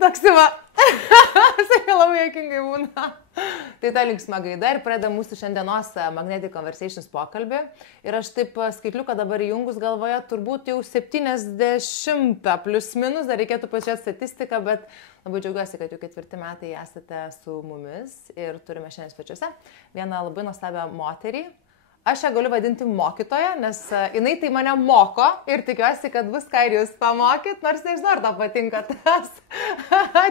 Taksima. Sakai, labai jokingai būna. Tai ta linksma gaida ir pradeda mūsų šiandienos Magnetic Conversations pokalbį. Ir aš taip skaitliuką dabar įjungus galvoje, turbūt jau 70 plius minus, dar reikėtų pažiūrėti statistiką, bet labai džiaugiuosi, kad jau 4 metai esate su mumis ir turime šiandien svečiuose vieną labai nuostabią moterį. Aš ją galiu vadinti mokytoja, nes jinai tai mane moko ir tikiuosi, kad bus ką ir jūs pamokyt, nors nežinau, ar tau patinka tas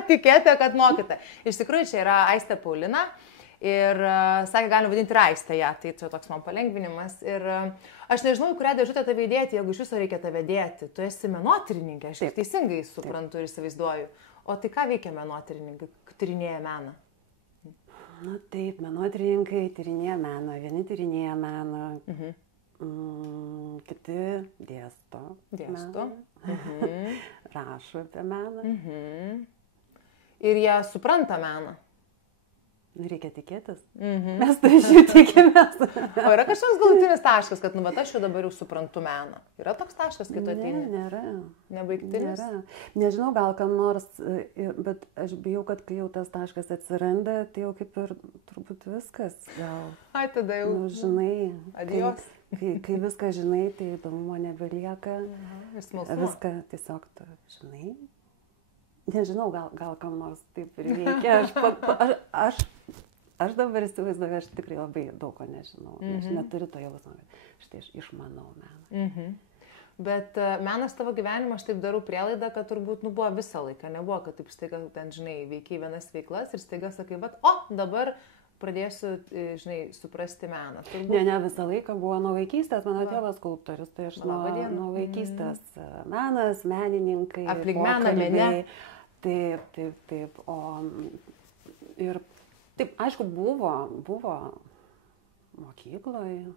tikėti, kad mokyta. Iš tikrųjų, čia yra Aistė Paulina ir sakė, galim vadinti ir Aistę ją, tai čia toks man palengvinimas. Ir aš nežinau, kurią dėžutę tave įdėti, jeigu iš viso reikia tave dėti. Tu esi menotyrininkė, aš teisingai suprantu ir įsivaizduoju. O tai ką veikia menotyrininkai, tyrinėja meną? Na taip, menotyrininkai tyrinėja meną, vieni tyrinėja meną, kiti dėsto. Rašo apie meną. Ir jie supranta meną. Reikia tikėtis. Mes tai iš jų tikimės. O yra kažkoks galutinis taškas, kad, bet aš jau dabar jau suprantu meną. Yra toks taškas, kai tu ateini? Nėra. Nebaigtinis? Nėra. Nežinau, gal kam nors, bet aš bijau, kad kai jau tas taškas atsiranda, tai jau kaip ir turbūt viskas gal. Ai, tada jau. Nu, žinai. Adios. Kai viską žinai, tai įdomumo nebelieka. Ir smalsumo. Viską tiesiog tu žinai. Nežinau, gal kam nors taip ir veikia. Aš dabar įsivaizduoju, aš tikrai labai daug ko nežinau. Aš neturiu to jausmo, kad štai aš išmanau meną. Bet menas tavo gyvenimą, aš taip darau prielaidą, kad turbūt buvo visą laiką. Nebuvo, kad taip staiga ten, žinai, veikiai vienas veiklas ir staiga sakai, dabar pradėsiu, žinai, suprasti meną. Turbūt... Ne, visą laiką buvo nuo vaikystės, mano tėvas skulptorius, tai aš nuo vaikystės menas, menininkai, aplink meną, mene. Taip. Ir taip, aišku, buvo mokykloje,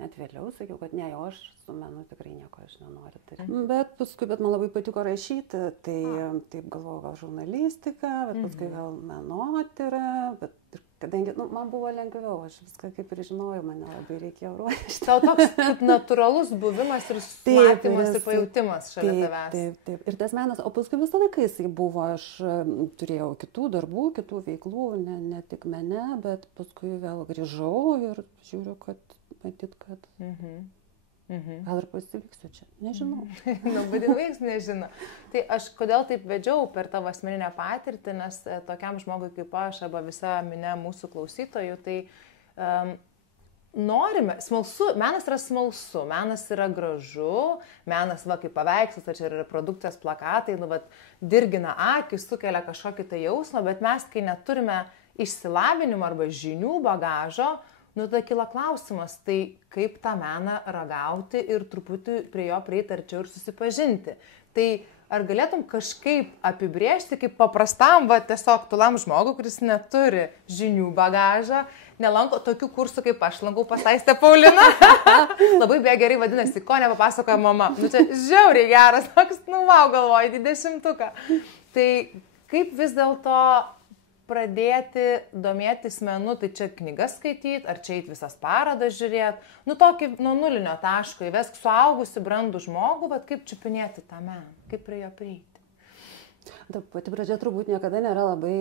net vėliau sakiau, kad ne, aš su menu tikrai nieko aš nenoriu daryti. Bet man labai patiko rašyti, tai taip galvojau gal žurnalistika, bet paskui gal menotyra, bet kadangi man buvo lengviau, aš viską kaip ir žinojau, man nelabai reikėjo ruošti. Tau toks natūralus buvimas ir matymas ir pajautimas šalia tavęs. Taip. Ir tas menas, o paskui visą laiką jisai buvo, aš turėjau kitų darbų, kitų veiklų, ne tik mene, bet paskui vėl grįžau ir žiūriu, kad matyt, kad gal ir pasiliksiu čia, nežinau. Vadinais nežino. Tai aš kodėl taip vedžiau per tavo asmeninę patirtį, nes tokiam žmogui kaip aš arba visa minė mūsų klausytojų, tai norime, menas yra smalsu, menas yra gražu, menas kaip paveikslas, tai čia yra produktas, plakatai, dirgina akį, sukelia kažkokį tai jausmą, bet mes, kai neturime išsilavinimo arba žinių bagažo, tada kyla klausimas, tai kaip tą meną ragauti ir truputį prie jo prieiti arčiau ir susipažinti. Tai ar galėtum kažkaip apibrėžti, kaip paprastam, tiesiog tulam žmogui, kuris neturi žinių bagažą, nelanko tokių kursų, kaip aš lankau pas Aistę Pauliną. Labai gerai vadinasi, ko nepapasakoja mama. Čia žiauriai geras, toks, galvoju, 20-tuką. Tai kaip vis dėlto pradėti domėtis menu, tai čia knygas skaityti, ar čia eit visas parodas žiūrėti, tokį nuo nulinio taško įvesk suaugusi brandų žmogų, bet kaip čiupinėti tą meną, kaip prie jo prieiti. Pati pradžia turbūt niekada nėra labai,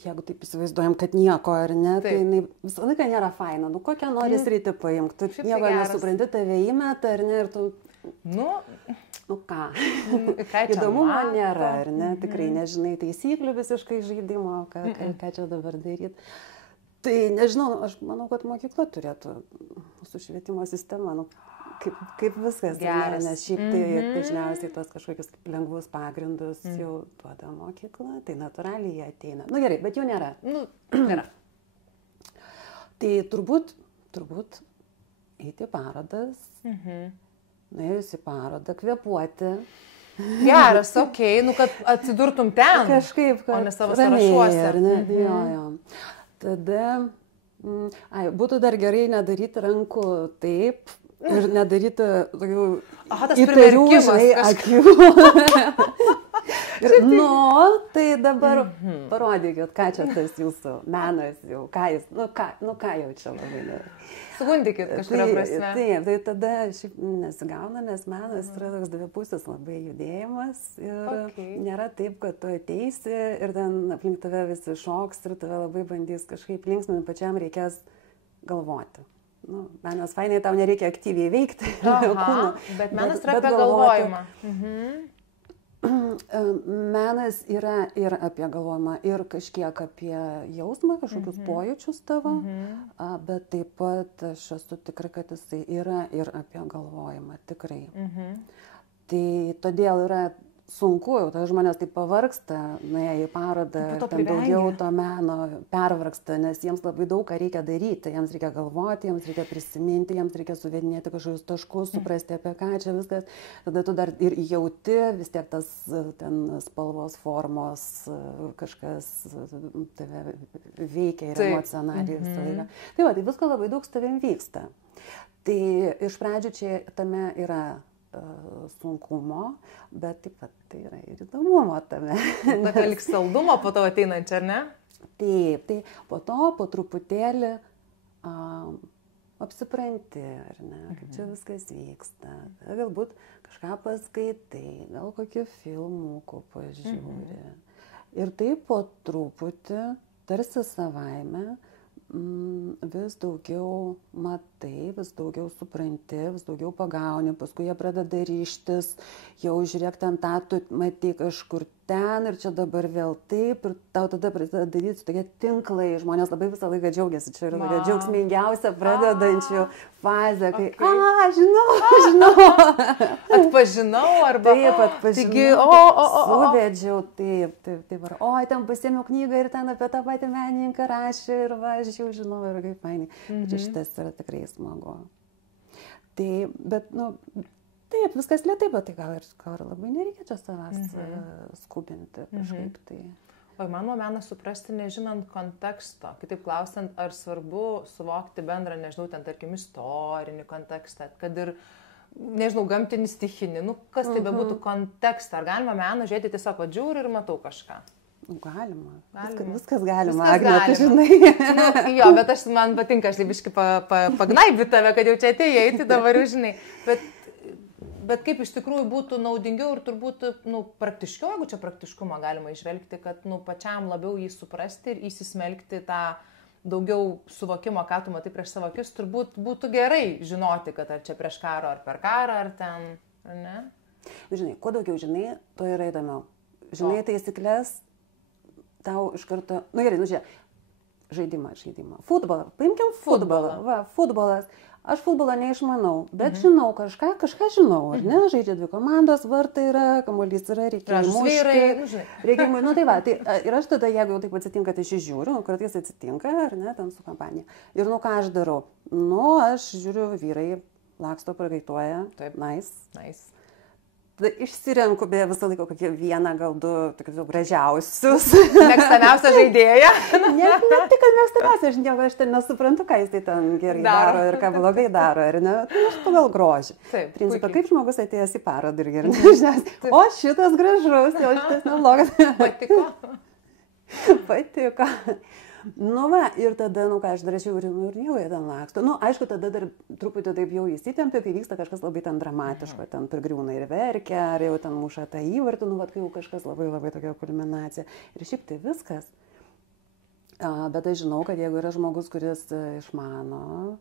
jeigu taip įsivaizduojam, kad nieko ar ne, tai visą laiką nėra faina, kokią nori sritį paimk, tu nieko nesupranti, tave įmeta ar ne, ir tu... ką? Įdomu man nėra, ar ne? Tikrai nežinai taisyklių visiškai žaidimo, ką čia dabar daryti. Tai nežinau, aš manau, kad mokykla turėtų, mūsų švietimo sistema, kaip viskas, nes šiaip tai dažniausiai tos kažkokius lengvus pagrindus jau duoda mokykla, tai natūraliai jie ateina. Gerai, bet jų nėra. Nėra. Tai turbūt eiti parodas, nuėjus į parodą, kvėpuoti. Geras, okei, kad atsidurtum ten. Kažkaip, o ne savo sąrašuose. Jo. Tada, būtų dar gerai nedaryti rankų taip ir nedaryti tokių įtarių, akių. Tai dabar parodykit, ką čia tas jūsų menas jau, ką jau čia labai gerai. Sugundykit kažkuria prasme. Taip, tai tada šiaip nesigauna, nes menas yra toks dvipusis labai judėjimas ir nėra taip, kad tu ateisi ir ten aplink tave visi šoks ir tave labai bandys kažkaip linksminti, pačiam reikės galvoti. Menas fainai, tau nereikia aktyviai veikti. Bet menas yra apie galvojimą. Menas yra ir apie galvojimą, ir kažkiek apie jausmą, kažkokius pojūčius tavo, bet taip pat aš esu tikra, kad jisai yra ir apie galvojimą, tikrai. Tai todėl yra sunku, jau tada žmonės taip pavargsta, nuėję į parodą, ten daugiau to meno pervargsta, nes jiems labai daug ką reikia daryti, jiems reikia galvoti, jiems reikia prisiminti, jiems reikia suvedinėti kažkokius taškus, suprasti apie ką čia viskas, tada tu dar ir jauti, vis tiek tas ten spalvos, formos, kažkas tave veikia ir emocionaliai visą laiką. Tai va, tai visko labai daug su tavim vyksta. Tai iš pradžių čia tame yra sunkumo, bet taip pat tai yra ir įdomumo tame. Tokio lyg saldumo po to ateinančia, ar ne? Taip, tai po to po truputėlį apsipranti, ar ne, kaip čia viskas vyksta. Galbūt kažką paskaitai, gal kokį filmukų pažiūri. Ir taip po truputį, tarsi savaime, vis daugiau matai, vis daugiau supranti, vis daugiau pagauni, paskui jie pradeda ryžtis, jau žiūrėk ten tą, tu matai kažkur ten ir čia dabar vėl taip ir tau tada pradeda daryti tokie tinklai, žmonės labai visą laiką džiaugiasi, čia yra tokia džiaugsmingiausia pradedančių fazė, kai, žinau. Atpažinau arba... Taip, atpažinau, suvedžiau, taip, ten pasiėmiau knygą ir ten apie tą patį menininką rašė ir va, aš jau žinau ir kaip fainai. Ir šitas yra tikrai smagu. Tai, bet, taip, viskas lėtai, bet tai gal ir labai nereikia čia savęs skubinti kažkaip tai. O įmanoma meną suprasti nežinant konteksto, kitaip klausiant, ar svarbu suvokti bendrą, nežinau, ten tarkim istorinį kontekstą, kad ir, nežinau, gamtinį stichinį, kas tai bebūtų kontekstą, ar galima meną žiūrėti tiesiog žiūri ir matau kažką? Galima. Viskas galima, Agne, tu žinai. Jo, bet man patinka, aš biškai pagnaibį tave, kad jau čia atėjai, tai dabar jau žinai. Bet kaip iš tikrųjų būtų naudingiau ir turbūt praktiškiau, jeigu čia praktiškumą galima išvelgti, kad pačiam labiau jį suprasti ir įsismelkti tą daugiau suvokimo, ką tu matai prieš savo akis, turbūt būtų gerai žinoti, kad ar čia prieš karą, ar per karą, ar ten, ar ne? Žinai, kuo daugiau žinai, to yra įdomiau. Žinai taisyklės, tau iš karto, gerai, žiūrėk, žaidimą. Futbolą, paimkim futbolą. Va, futbolas. Aš futbolą neišmanau, bet žinau kažką žinau, ar ne? Žaidžia dvi komandos, vartai yra, kamuolys yra, reikia mušti. Tai va, ir aš tada, jeigu jau taip atsitinka, tai aš žiūriu, kartais atsitinka, ar ne, ten su kompanija. Ir ką aš darau? Aš žiūriu, vyrai laksto, pragaituoja. Taip, nice. Tada išsirenku beje visą laiką kokie vieną, gal du, tokius gražiausius. Mėgstamiausia žaidėja. Ne tik, kad mėgstamiausia, aš ten nesuprantu, ką jis tai ten gerai daro ir ką blogai daro, ar ne? Tai aš pagal grožį. Principą, kaip žmogus atėjęs į parodą ir gerai. O šitas gražus, o šitas neblogas. Patiko. Ir tada, ką aš darašiau ir jau jie ten laksto. Aišku, tada dar truputį taip jau įsitempia, kai vyksta kažkas labai ten dramatiško, ten prigriūna ir verkia, ar jau ten muša tą įvartį, kai jau kažkas labai labai tokia kulminacija. Ir šiaip tai viskas. Bet aš žinau, kad jeigu yra žmogus, kuris išmano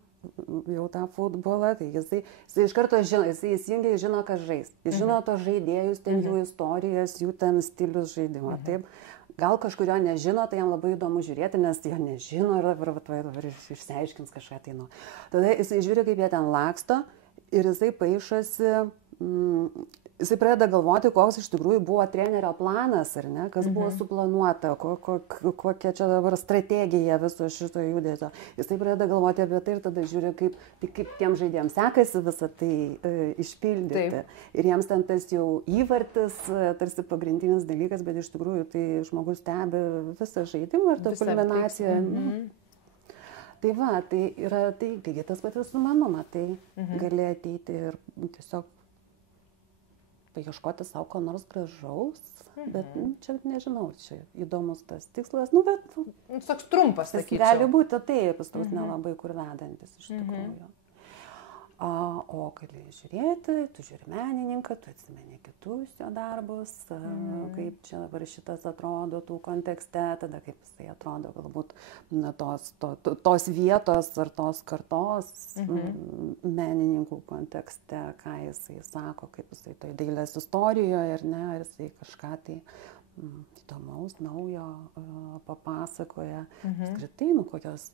jau tą futbolą, tai jisai iš karto žino, jisai įsijungia, žino, kas žais. Jis žino tos žaidėjus, ten jų istorijas, jų ten stilius žaidimo. Taip. Gal kažkurio nežino, tai jam labai įdomu žiūrėti, nes jo nežino ir dabar išsiaiškins kažką tai. Tada jisai žiūri, kaip jie ten laksto ir jisai paišosi, jisai pradeda galvoti, koks iš tikrųjų buvo trenerio planas, ar ne, kas buvo suplanuota, kokia čia dabar strategija viso šito judesio. Jisai pradeda galvoti apie tai ir tada žiūri, kaip tiem žaidėjams sekasi visą tai išpildyti. Taip. Ir jiems ten tas jau įvartis, tarsi pagrindinis dalykas, bet iš tikrųjų tai žmogus stebi visą žaidimą ir tą kulminaciją. Tai va, tai yra, taigi tas pat visų manoma, tai gali ateiti ir tiesiog paieškoti savo ko nors gražaus, bet čia nežinau, čia įdomus tas tikslas, nu bet... Toks trumpas, sakyčiau. Gali būti taip, jis toks nelabai kur vedantis iš tikrųjų. O gali žiūrėti, tu žiūri menininką, tu atsimeni kitus jo darbus, kaip čia dabar šitas atrodo tų kontekste, tada kaip jisai atrodo galbūt tos vietos ar tos kartos menininkų kontekste, ką jisai sako, kaip jisai toj dailės istorijoje, ar ne, ar jisai kažką tai įdomaus, naujo papasakoja. Apskritai, kokios...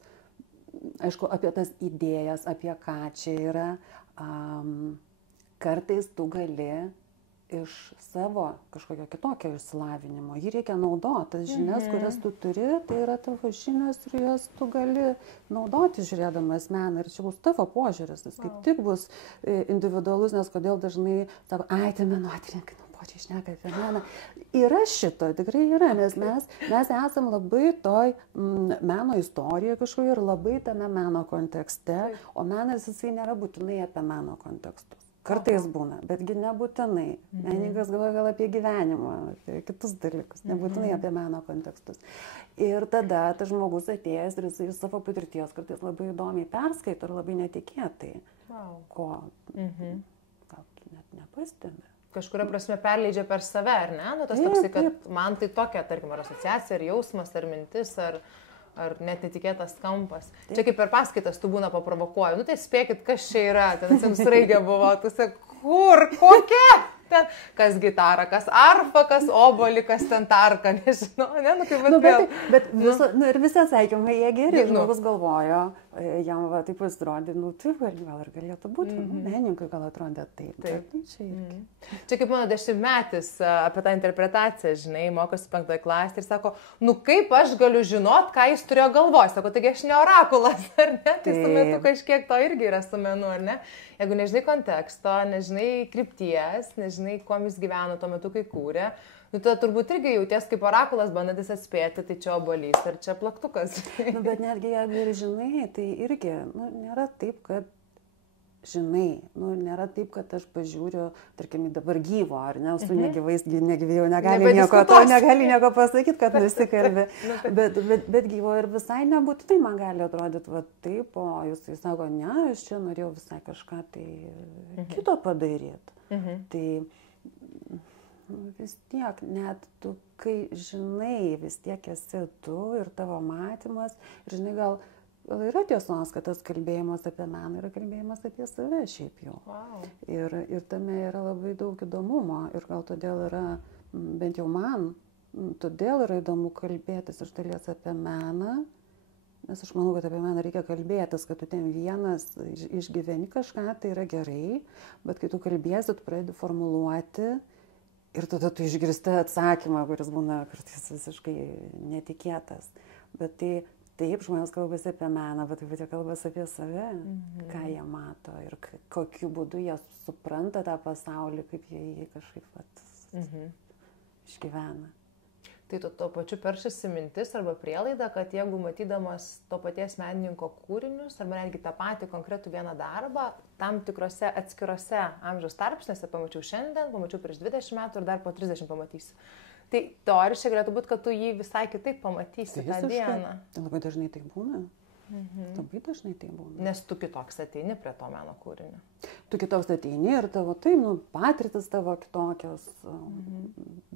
Aišku, apie tas idėjas, apie ką čia yra, kartais tu gali iš savo kažkokio kitokio išsilavinimo, jį reikia naudoti, tas žinias, kurias tu turi, tai yra tavo žinias ir jas tu gali naudoti žiūrėdamas meną ir čia bus tavo požiūris, jis kaip tik bus individualus, nes kodėl dažnai sako, ai, tai menotyrininkai, čia išneka apie meną. Yra šito, tikrai yra, nes mes esam labai toj meno istorijoje kažkoje ir labai tame meno kontekste, o menas jisai nėra būtinai apie meno kontekstus. Kartais būna, betgi nebūtinai. Menininkas galvoja gal apie gyvenimą, apie kitus dalykus, nebūtinai apie meno kontekstus. Ir tada tas žmogus atėjęs ir jisai savo patirties kartais labai įdomiai perskaito ir labai netikėtai, ko gal net nepastebi. Kažkuria prasme perleidžia per save, ar ne? Nu, tas toksai, kad man tai tokia, tarkim, ar asociacija, ar jausmas, ar mintis, ar net netikėtas kampas. Čia kaip per paskaitas tu būna paprovokuoju. Nu tai spėkit, kas čia yra, ten sraigė buvo, tu sakai, kur, kokia? Ten, kas gitara, kas arfa, kas oboli, kas ten tarka, nežinau, ne, nu kaip bet ir visi atsakymai, jie geri, žmogus galvojo, jam va taip pasirodė, nu taip gal ir galėtų būti, menininkui gal atrodė taip. Čia kaip mano 10-metis apie tą interpretaciją, žinai, mokosi 5 klasėje ir sako, nu kaip aš galiu žinot, ką jis turėjo galvoj, sako, taigi aš ne orakulas, ar ne, tai su metu kažkiek to irgi yra su menu, ar ne, jeigu nežinai konteksto, nežinai krypties, nežinai, kuom jis gyveno tuo metu, kai kūrė, nu tada turbūt irgi jauties kaip orakulas, bandantis atspėti, tai čia obuolys ar čia plaktukas. Nu, bet netgi jeigu ir žinai, tai irgi, nu, nėra taip, kad žinai, nu, nėra taip, kad aš pažiūriu, tarkim, dabar gyvo, ar ne, su negyvais, negyvėjau, negali nieko pasakyti, kad nusikalbė, bet gyvo ir visai nebūtinai man gali atrodyti, va taip, o jisai sako, ne, aš čia norėjau visai kažką tai kito padaryti. Tai vis tiek, net tu, kai žinai, vis tiek esi tu ir tavo matymas, ir žinai, gal yra tiesos, kad tas kalbėjimas apie meną yra kalbėjimas apie save šiaip jau. Wow. Ir tame yra labai daug įdomumo ir gal todėl yra, bent jau man, todėl yra įdomu kalbėtis iš dalies apie meną, nes aš manau, kad apie meną reikia kalbėtis, kad tu ten vienas išgyveni kažką, tai yra gerai, bet kai tu kalbėsi, tu pradedi formuluoti ir tada tu išgirsti atsakymą, kuris būna kartais visiškai netikėtas. Bet tai taip, žmonės kalbasi apie meną, bet taip pat jie kalbasi apie save, ką jie mato ir kokiu būdu jie supranta tą pasaulį, kaip jie jį kažkaip išgyvena. Tai to pačiu peršasi mintis arba prielaida, kad jeigu matydamas to paties menininko kūrinius, arba netgi tą patį konkretų vieną darbą, tam tikrose atskirose amžiaus tarpsniuose, pamačiau šiandien, pamačiau prieš 20 metų ir dar po 30 pamatysiu. Tai teoriškai galėtų būti, kad tu jį visai kitaip pamatysi tą dieną. Tai labai dažnai tai būna. Labai dažnai tai būna. Nes tu kitoks ateini prie to meno kūrinio. Tu kitoks ateini ir tavo, tai, patirtis tavo kitokios.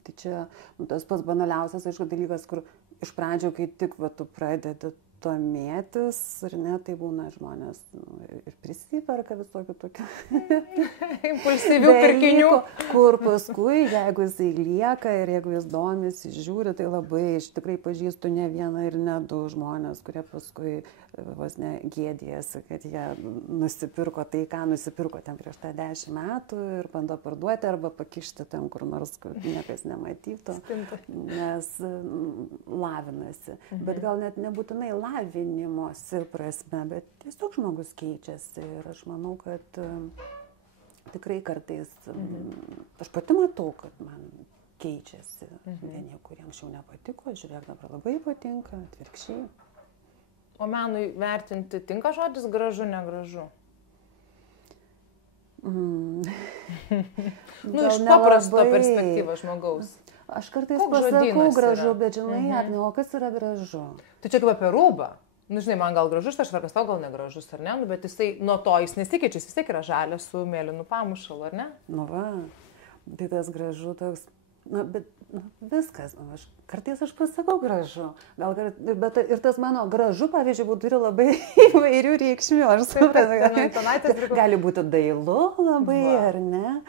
Tai čia tas pats banaliausias, aišku, dalykas, kur iš pradžio, kai tik tu pradedi domėtis, ar ne, tai būna žmonės ir prisiperka visokių tokių impulsyvių pirkinių, kur paskui, jeigu jisai lieka ir jeigu jis domisi, žiūri, tai labai, aš tikrai pažįstu ne vieną ir ne du žmonės, kurie paskui vos ne gėdijasi, kad jie nusipirko tai, ką nusipirko ten prieš tą 10 metų ir bando parduoti arba pakišti ten kur nors, kur niekas nematytų, nes lavinasi. Bet gal net nebūtinai lavinimosi prasme, bet tiesiog žmogus keičiasi ir aš manau, kad tikrai kartais aš pati matau, kad man keičiasi vieni, kurie anksčiau nepatiko, žiūrėk, dabar labai patinka, atvirkščiai. O menui vertinti tinka žodis gražu, negražu? Iš paprasto perspektyvos žmogaus. Aš kartais pasakau gražu, bet žinai, Agne, o kas yra gražu? Tu čia kaip apie rūbą. Nu, žinai, man gal gražus tas švarkas, tau gal negražus, ar ne? Nu, bet jisai nuo to jis nesikeičia, jis vis tiek yra žalias su mėlynu pamušalu, ar ne? Nu va, tai tas gražu toks, na, bet viskas, kartais aš pasakau gražu, bet ir tas mano gražu, pavyzdžiui, turi labai įvairių reikšmių, aš suprantu, gali būti dailu labai, ar ne,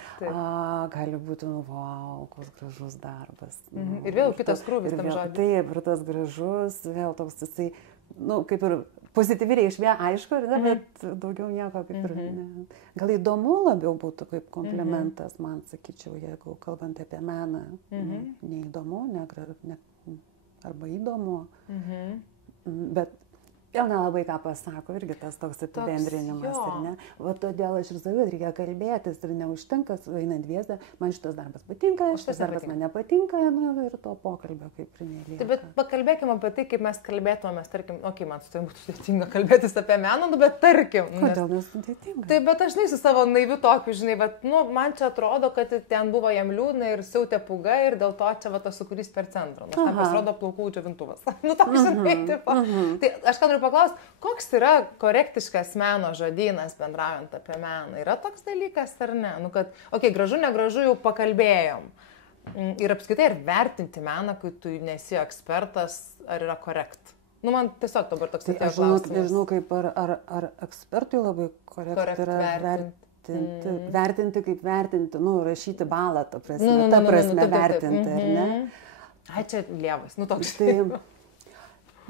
gali būti, nu, wow, koks gražus darbas. Ir vėl kitas krūvis tam žodžiu. Taip, ir tas gražus, vėl toks jisai, nu, kaip ir pozityvi reikšmė, aišku, bet daugiau nieko kaip ir ne. Gal įdomu labiau būtų kaip komplimentas, man sakyčiau, jeigu kalbant apie meną, neįdomu, arba įdomu, bet vėl nelabai ką pasako, irgi tas toks apibendrinimas, ar ne? O todėl aš ir sakiau, reikia kalbėtis ir neužtenka, einant dviese, man šitas darbas patinka, šitas darbas man nepatinka, nu, ir to pokalbio kaip ir nelieka. Taip, bet pakalbėkime apie tai, kaip mes kalbėtumėmės, tarkim, man su tai būtų sudėtinga kalbėtis apie meną, nu, bet tarkim. Kodėl nesudėtinga? Taip, bet aš su savo naiviu tokiu, žinai, bet, nu, man čia atrodo, kad ten buvo jam liūdna ir siautė pūga ir dėl to čia va tas sūkurys per centrą. Nu, man pasirodo plaukų džiovintuvas. Nu, toks, žinai, taip. Tai aš ką noriu paklausti, koks yra korektiškas meno žodynas bendraujant apie meną? Yra toks dalykas ar ne? Nu, kad, gražu, negražu jau pakalbėjom. Ir apskritai, ar vertinti meną, kai tu nesi ekspertas, ar yra korekt? Nu, man tiesiog dabar toks atėjo klausimas. Aš nežinau, kaip ar ekspertui labai korekt yra vertinti, kaip vertinti, nu, rašyti balą, ta prasme, vertinti, ar ne? Ai, čia lievas, nu toks.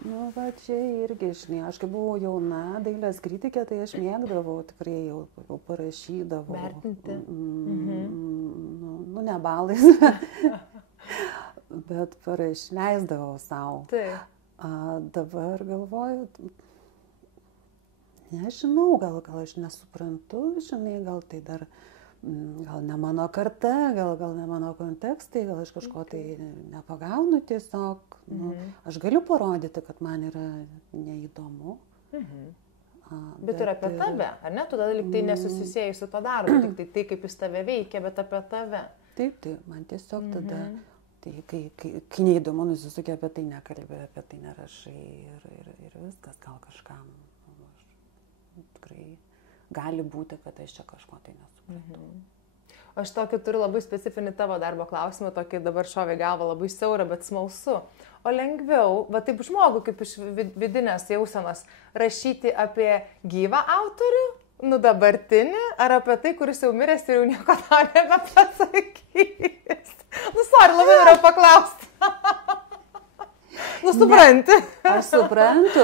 Nu, va, čia irgi, žinai, aš kai buvau jauna dailės kritikė, tai aš mėgdavau, tikrai jau parašydavau. Vertinti. Nu, ne balais, bet leisdavau savo. Taip. Dabar galvoju, nežinau, gal aš nesuprantu, žinai, gal tai dar... Gal ne mano karta, gal ne mano kontekstai, gal aš kažko tai nepagaunu tiesiog. Nu, aš galiu parodyti, kad man yra neįdomu. Bet ir apie tave, ar ne? Tu tada lyg tai nesusisėjai su to darbu, tik tai kaip jis tave veikia, bet apie tave. Taip, man tiesiog tada, tai, kai neįdomu nusisukė, apie tai nekalbė, apie tai nerašai ir viskas, gal kažkam. Tikrai gali būti, kad aš čia kažko tai nesuprantu. Aš tokį turiu labai specifinį tavo darbo klausimą, tokį dabar šovė galvą labai siaurą, bet smalsu. O lengviau, va taip žmogų, kaip iš vidinės jausenos, rašyti apie gyvą autorių, nu dabartinį, ar apie tai, kuris jau miręs ir jau nieko tau nebepasakys. Nu, sorry, labai noriu paklausti. Nu, supranti. Ne, aš suprantu,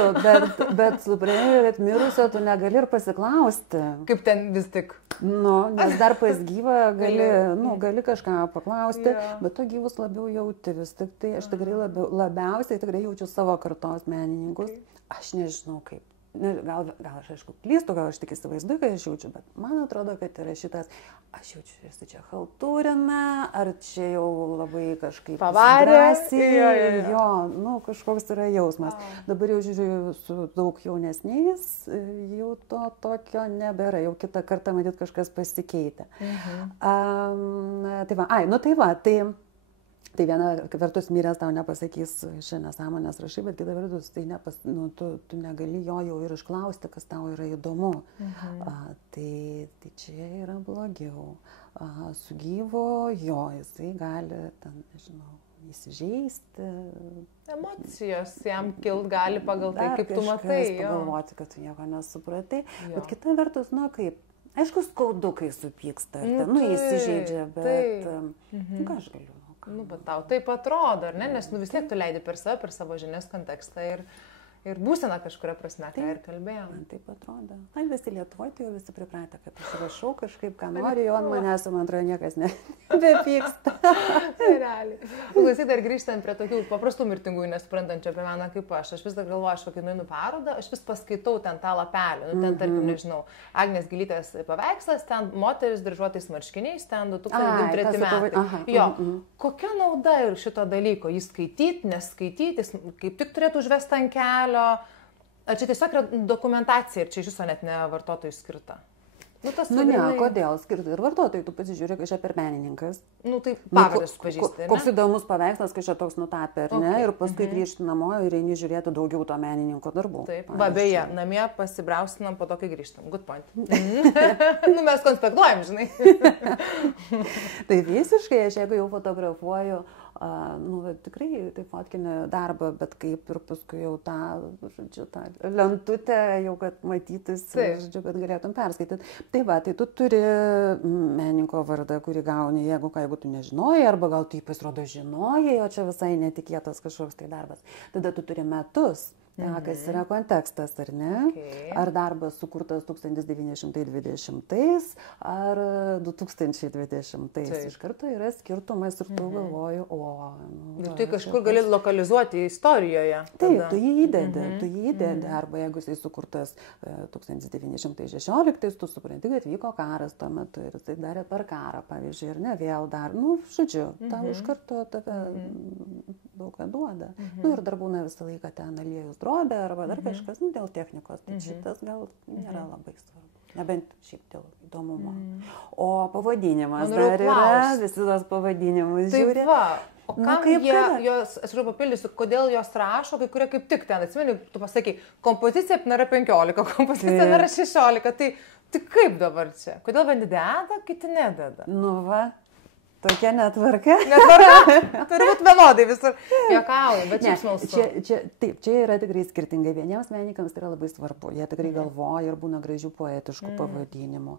bet suprantu, kad mirusio tu negali ir pasiklausti. Kaip ten vis tik? Nu, nes dar pas gyvą gali kažką paklausti, bet to gyvus labiau jauti vis tik. Tai aš tikrai labiausiai tikrai jaučiu savo kartos menininkus. Aš nežinau kaip. Gal aš aišku klystu, gal aš tik įsivaizduoju, kad aš jaučiu, bet man atrodo, kad yra šitas, aš jaučiu, esu čia haltūrina, ar čia jau labai kažkaip pavarė. Jo, nu, kažkoks yra jausmas. Dabar jau žiūriu su daug jaunesniais, jau to tokio nebėra, jau kitą kartą matyt kažkas pasikeitė. Tai viena vertus miręs tau nepasakys šią nesąmonės rašai, bet kita vertus tai tu negali jo jau ir išklausti, kas tau yra įdomu. Tai čia yra blogiau. Su gyvo jisai gali, nežinau, įsižeisti. Emocijos jam kilt gali pagal tai, kaip tu matai. Pagalvoti, kad tu nieko nesupratai. Bet kita vertus, kaip, aišku, skaudu, kai supyksta, įsižeidžia, bet ką aš galiu? Nu, bet tau taip atrodo, ar ne? Nes vis tiek tu leidi per savo žinias kontekstą ir būseną kažkuria prasme, ką ir kalbėjom. Man taip atrodo. Visi Lietuvoje tai jau visi pripratę, kad aš rašau kažkaip, ką noriu, jo ant manęs, man atrodo, niekas nebepyksta. Tai realiai. Klausyk, dar grįžtant prie tokių paprastų mirtingųjų, nesuprantančių apie meną kaip aš. Aš vis dar galvoju, aš kokį nueinu parodą, aš vis paskaitau ten tą lapelį. Ten, tarkim, nežinau, Agnės Gilytės paveikslas, ten moteris dryžuotais marškiniais, ten 2003 metai. Jo, kokia nauda ir šito dalyko? Jis skaityti, neskaityti, kaip tik turėtų užvesti ant kelio. Ar čia tiesiog yra dokumentacija ir čia iš viso net ne vartotojų skirta? Kodėl skirti ir vartotojai, tu pasižiūrė, kad čia per menininkas. Tai pavardės pažįsti. Koks įdomus paveikslas, kad čia toks nutapė, ar ne? Ir paskui grįžti namo ir eini žiūrėti daugiau to menininko darbų. Taip, beje, namie pasibraustinam, po to, kai grįžtam. Good point. Mes konspektuojam, žinai. Tai visiškai, aš jeigu jau fotografuoju, tikrai tai fotkini darbą, bet kaip ir paskui jau tą lentutę, jau kad matytis, žodžiu, kad galėtum perskaityti. Tai va, tai tu turi menininko vardą, kurį gauni, jeigu tu nežinojai, arba gal tu jį pasirodo žinojai, o čia visai netikėtas kažkoks tai darbas. Tada tu turi metus. Kas yra kontekstas, ar ne? Ar darbas sukurtas 1920 ar 2020. Iš karto yra skirtumas ir tu galvoji, Ir tu kažkur gali lokalizuoti istorijoje. Taip, tu jį įdedi. Arba jeigu jisai sukurtas 1916, tu supranti, kad vyko karas tuo metu ir tai darė per karą, pavyzdžiui, ir ne vėl dar. Žodžiu, tau iš karto tave daug ką duoda. Ir dar būna visą laiką ten aliejus drobė arba dar kažkas, dėl technikos. Tai šitas gal nėra labai svarbu. Nebent šiaip dėl įdomumo. O pavadinimas dar yra, visi tos pavadinimus žiūri. O kam jos, aš jau papildysiu, kodėl jos rašo, kai kurie kaip tik ten, atsimeni, tu pasakai, kompozicija nėra 15, kompozicija nėra 16, tai kaip dabar čia? Kodėl vieni deda, kiti nededa? Tokia netvarka. Turi būti vienodai visur. Jokauju, bet čia smalsu. Taip, čia yra tikrai skirtingai. Vieniems menininkams tai yra labai svarbu. Jie tikrai galvoja ir būna gražių poetiškų pavadinimų.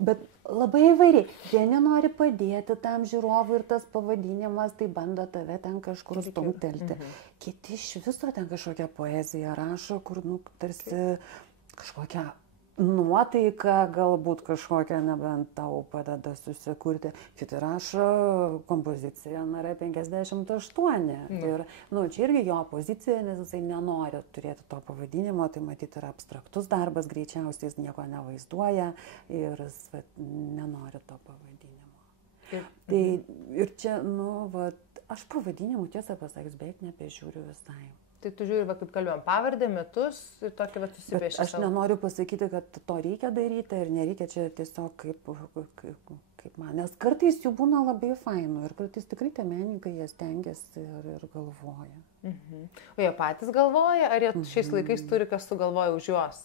Bet labai įvairiai. Vieni nori padėti tam žiūrovui ir tas pavadinimas, tai bando tave ten kažkur stumtelti. Kiti iš viso ten kažkokią poeziją rašo, kur tarsi kažkokią nuotaika galbūt kažkokia, nebent tau padeda susikurti. Kiti rašo kompoziciją nėra 58. Ir čia irgi jo pozicija, nes jisai nenori turėti to pavadinimo, tai matyti yra abstraktus darbas, greičiausiai jis nieko nevaizduoja ir jis nenori to pavadinimo. Ir čia, aš pavadinimų tiesą pasakius beveik nebežiūriu visai. Tai tu žiūri, kaip kalbėjom, pavardę, metus ir tokį susipieši. Aš nenoriu pasakyti, kad to reikia daryti ir nereikia čia tiesiog kaip man. Nes kartais jų būna labai fainų ir kartais tikrai tie menininkai jie stengiasi ir galvoja. O jie patys galvoja, ar jie šiais laikais turi kas sugalvoja už juos?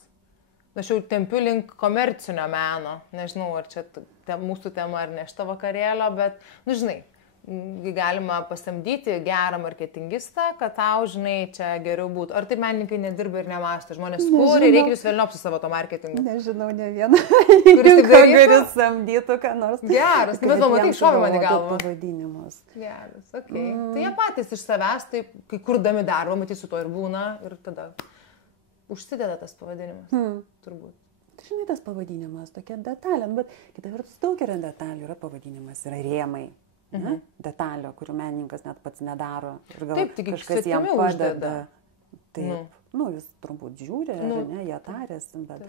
Aš jau tempiu link komercinio meno. Nežinau, ar čia mūsų tema ar ne šito vakarėlio, bet, žinai, galima pasamdyti gerą marketingistą, kad tau, žinai, čia geriau būtų. Ar taip menininkai nedirba ir nemąsto? Žmonės kūrė, reikia jūs vėlniop su savo to marketingu. Nežinau, ne vieną. Kuris samdytų, ką nors. Geras, tai bet matai, šovė man į galvą. Pavadinimus. Geras, okei. Tai jie patys iš savęs, tai kai kurdami darbą, matai, su to ir būna ir tada užsideda tas pavadinimas. Turbūt. Tai žinai, tas pavadinimas tokia detalė, bet kita vertus daug yra detalių, yra pavadinimas, yra rėmai. Detalio, kurių menininkas net pats nedaro. Ir gal kažkas jam padeda. Taip. Jis turbūt žiūri, jie tarėsi, bet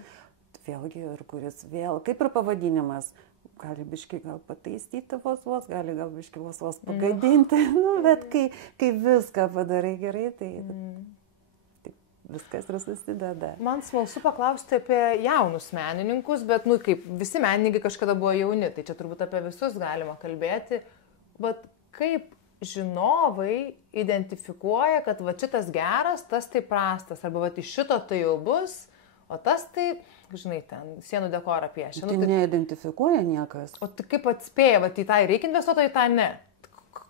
vėlgi ir kuris vėl, kaip ir pavadinimas, gali biškai gal pataisyti vos, gali gal biškai vos pagadinti. Bet kai viską padarai gerai, tai viskas ir susideda. Man smalsu paklausti apie jaunus menininkus, bet, kaip visi menininkai kažkada buvo jauni, tai čia turbūt apie visus galima kalbėti. Bet kaip žinovai identifikuoja, kad va šitas geras, tas tai prastas, arba va iš šito tai jau bus, o tas tai, žinai, ten sienų dekorą piešia. Tai neidentifikuoja niekas. O tai kaip atspėja, va į tą reikia investuoti, o į tą ne?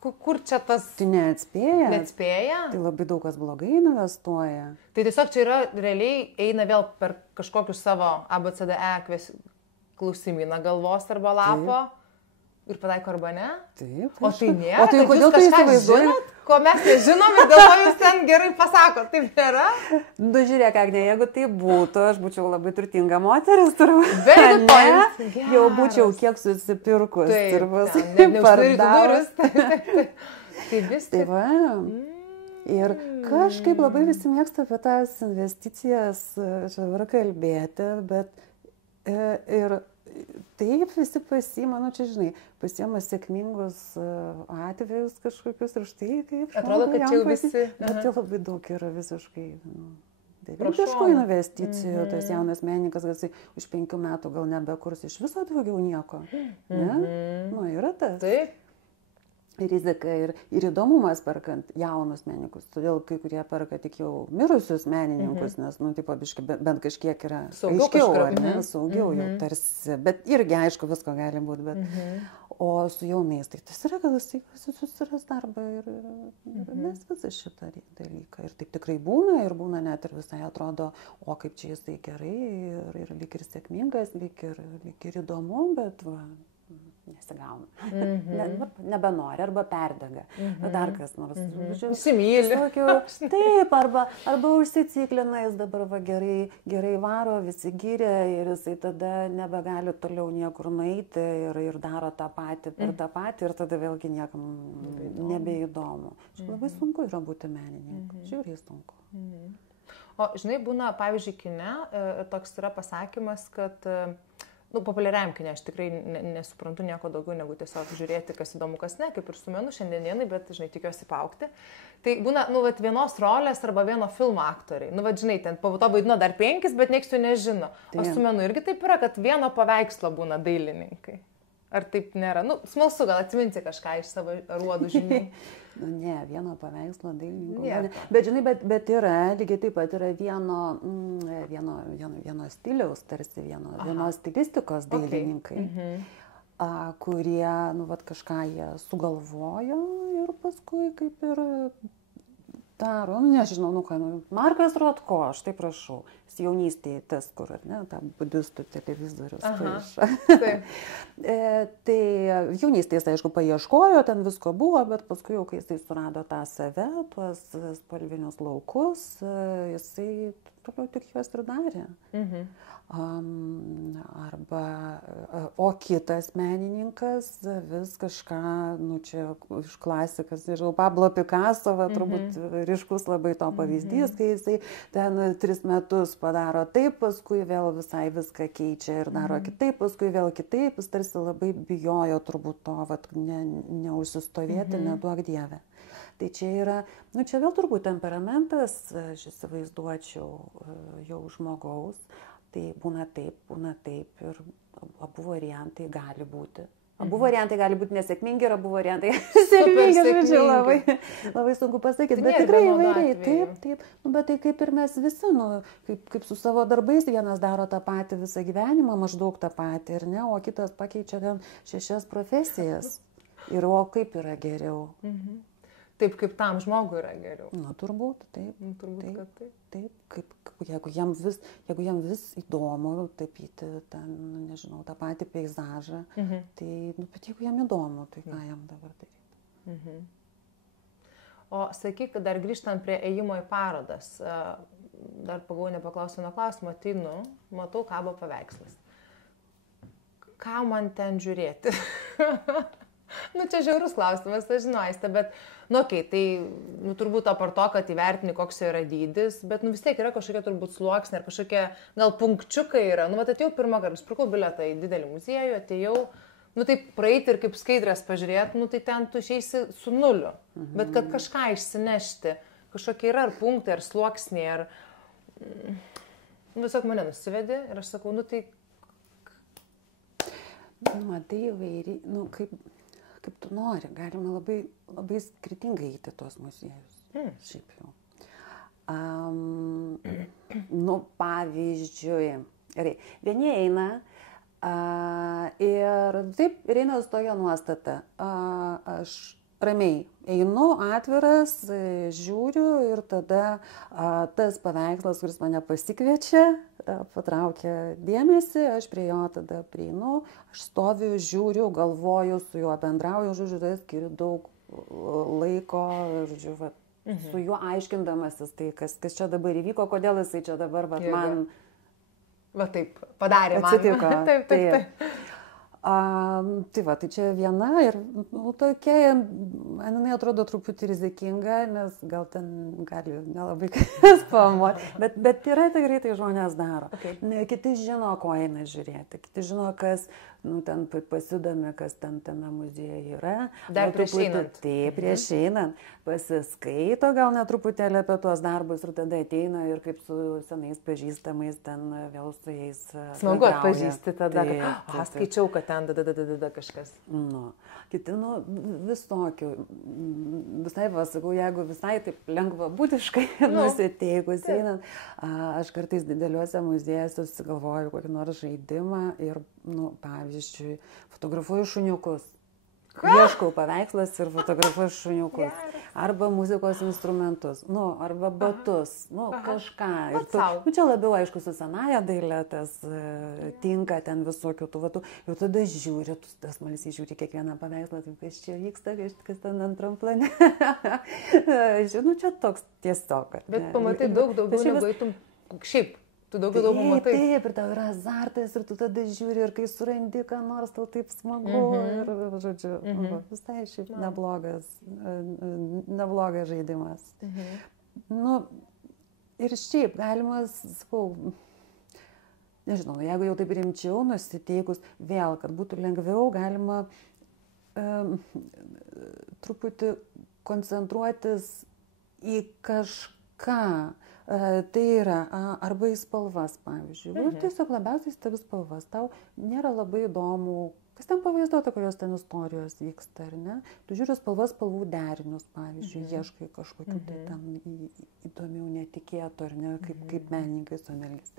Kur čia tas... Tai neatspėja. Neatspėja? Tai labai daug kas blogai investuoja. Tai tiesiog čia yra realiai eina vėl per kažkokius savo ABCDE klausimyną galvos arba lapo. Taip. Ir pataiko arba ne? Taip. O tai nėra? O tai kodėl tu įsivaizduoji? Ko mes nežinom ir dėl to jūs ten gerai pasakot, taip nėra? Žiūrėk, Agne, jeigu tai būtų, aš būčiau labai turtinga moteris, turbūt. Bet ne, jau būčiau kiek susipirkus. Taip, net neuždarytų duris. Tai vis taip. Ir kažkaip labai visi mėgsta apie tas investicijas čia kalbėti, bet ir taip visi pasiima, čia žinai, pasiima sėkmingus atvejus kažkokius ir štai kaip. Atrodo, kad čia jau visi. Bet tai labai daug yra visiškai beviltiškų investicijų, tas jaunas menininkas, kad jisai už 5 metų gal nebekurs iš viso daugiau nieko. Ne? Nu, yra tas. Taip. Rizika ir įdomumas perkant jaunus menininkus. Todėl kai kurie perka tik jau mirusius menininkus, nes, nu, tipo, bent kažkiek yra aiškiau, ar ne, saugiau jau tarsi. Bet irgi, aišku, visko gali būti. Bet... O su jaunais, tai tas yra, kad jisai susiras darbą ir mes visą šitą dalyką. Ir taip tikrai būna, ir būna net ir visai atrodo, o kaip čia jisai gerai, ir lyg ir sėkmingas, lyg ir įdomu, bet va, nesigauna. Nebenori, arba perdega. Dar kas nors. Įsimyli. Taip, arba užsiciklina, jis dabar va, gerai varo, visi gyrė ir jisai tada nebegali toliau niekur nueiti ir daro tą patį per tą patį ir tada vėlgi niekam nebeįdomu. Labai sunku yra būti menininku. Žiūrėjai sunku. O žinai, būna, pavyzdžiui, kine, toks yra pasakymas, kad populiariam kine aš tikrai nesuprantu nieko daugiau negu tiesiog žiūrėti, kas įdomu, kas ne, kaip ir su menu šiandienai, bet, žinai, tikiuosi paaugti. Tai būna, vienos rolės arba vieno filmo aktoriai. Žinai, ten po to vaidino dar 5, bet nieks jų nežino. O su menu irgi taip yra, kad vieno paveikslo būna dailininkai. Ar taip nėra? Smalsu, gal atsiminti kažką iš savo ruodų žinių. Ne, vieno paveikslo dailininko. Bet žinai, bet yra, lygiai taip pat yra vieno stiliaus, tarsi vienos stilistikos dailininkai, kurie, kažką jie sugalvojo ir paskui kaip ir daro, nežinau, Markas Rotko, aš tai prašau, jis jaunystėje tas, kur, ar ne, tą budistų televizorius. Tai jaunystėje, aišku, paieškojo, ten visko buvo, bet paskui jau, kai jisai surado tą save, tuos spalvinius laukus, jisai toliau tik juos ir darė. O kitas menininkas vis kažką, čia iš klasikas, nežinau, Pablo Picasso, turbūt ryškus labai to pavyzdys, kai jisai ten 3 metus padaro taip, paskui vėl visai viską keičia ir daro kitaip, paskui vėl kitaip, jis tarsi labai bijojo turbūt to, neužsistovėti, neduok Dieve. Tai čia yra, čia vėl turbūt temperamentas, aš įsivaizduočiau jau žmogaus. Tai būna taip ir abu variantai gali būti. Abu variantai gali būti nesėkmingi ir abu variantai sėkmingi. Labai sunku pasakyti, bet tikrai įvairiai. Taip. Bet tai kaip ir mes visi, kaip su savo darbais, vienas daro tą patį visą gyvenimą, maždaug tą patį, ir ne, o kitas pakeičia ten 6 profesijas. Ir o kaip yra geriau. Taip, kaip tam žmogui yra geriau. Turbūt, taip. Turbūt, kad taip. Taip, jeigu jam vis įdomu tapyti ten, nežinau, tą patį peizažą, tai, bet jeigu jam įdomu, tai ką jam dabar daryti? O sakyk, dar grįžtant prie ėjimo į parodas, dar nepaklausiu nuo klausimo, ateinu, matau, kabo paveikslas. Ką man ten žiūrėti? Čia žiaurus klausimas, aš žinau, Aiste, bet, tai, turbūt apart to, kad įvertini, koks jo yra dydis, bet, vis tiek yra kažkokie turbūt sluoksniai, ar kažkokie, gal punkčiukai yra. Atėjau pirmą kartą, nusipirkau bilietą į didelį muziejų, atėjau, taip praeiti ir kaip skaidrės pažiūrėti, tai ten tu išeisi su 0. Bet kad kažką išsinešti, kažkokie yra ar punktai, ar sluoksniai, ar... Tiesiog mane nusivedi ir aš sakau, tai... Tai įvairiai, kaip tu nori, galima labai, labai skirtingai įti tuos muziejus. Šiaip jau. Pavyzdžiui, vieni eina ir taip, ir eina su tokia nuostata. Aš ramiai einu, atviras, žiūriu ir tada tas paveikslas, kuris mane pasikviečia, patraukia dėmesį, aš prie jo tada prieinu, aš stoviu, žiūriu, galvoju, su juo bendrauju, žodžiu, tai skiriu daug laiko, žodžiu, su juo aiškindamasis, tai kas čia dabar įvyko, kodėl jisai čia dabar man... taip, padarė man. Atsitiko. Taip. Tai čia viena ir tokia man jinai atrodo truputį rizikinga, nes gal ten gali nelabai kas pamuoti, bet yra tikrai tai žmonės daro. Okay. Kiti žino, ko eina žiūrėti, kiti žino, kas, ten pasidomi, kas ten tame muziejuje yra. Dar prieš einant. Taip, prieš einant, pasiskaito gal netruputėlį apie tuos darbus ir tada ateina ir kaip su senais pažįstamais ten vėl su jais. Smagu atpažįsti tada, skaičiau, kad ten kažkas. Kiti, visokių. Visai pasakau, jeigu visai taip lengva būtiškai nusiteikus einant, aš kartais dideliuose muziejuose susigalvoju kokį nors žaidimą ir, pavyzdžiui, fotografuoju šuniukus. Ieškau paveikslas ir fotografuoju šuniukus. Arba muzikos instrumentus, arba batus, kažką. Ir čia labiau, aišku, su senaja dailė tas tinka ten visokių tų vatų. Ir tada žiūri, tu tas malsiai žiūri kiekvieną paveikslą, tai kas čia vyksta, kas ten antram plane. Žinau, čia toks tiesiog. Bet pamatai daug daugiau negu eitum šiaip. Tu daug matai. Taip, ir tau yra azartas, ir tu tada žiūri, ir kai surandi, ką nors tau taip smagu. Ir, žodžiu, visai šiaip neblogas žaidimas. Ir šiaip galima, sakau, nežinau, jeigu jau taip rimčiau nusiteikus, vėl, kad būtų lengviau, galima truputį koncentruotis į kažką. Tai yra arba į spalvas, pavyzdžiui. Tiesiog labiausiai stebi spalvas. Tau nėra labai įdomu, kas ten pavaizduota, kokios ten istorijos vyksta, ar ne? Tu žiūri spalvas, spalvų derinius, pavyzdžiui, ieškai kažkokių tai ten įdomiau, netikėtų, ar ne, kaip menininkai su melgis.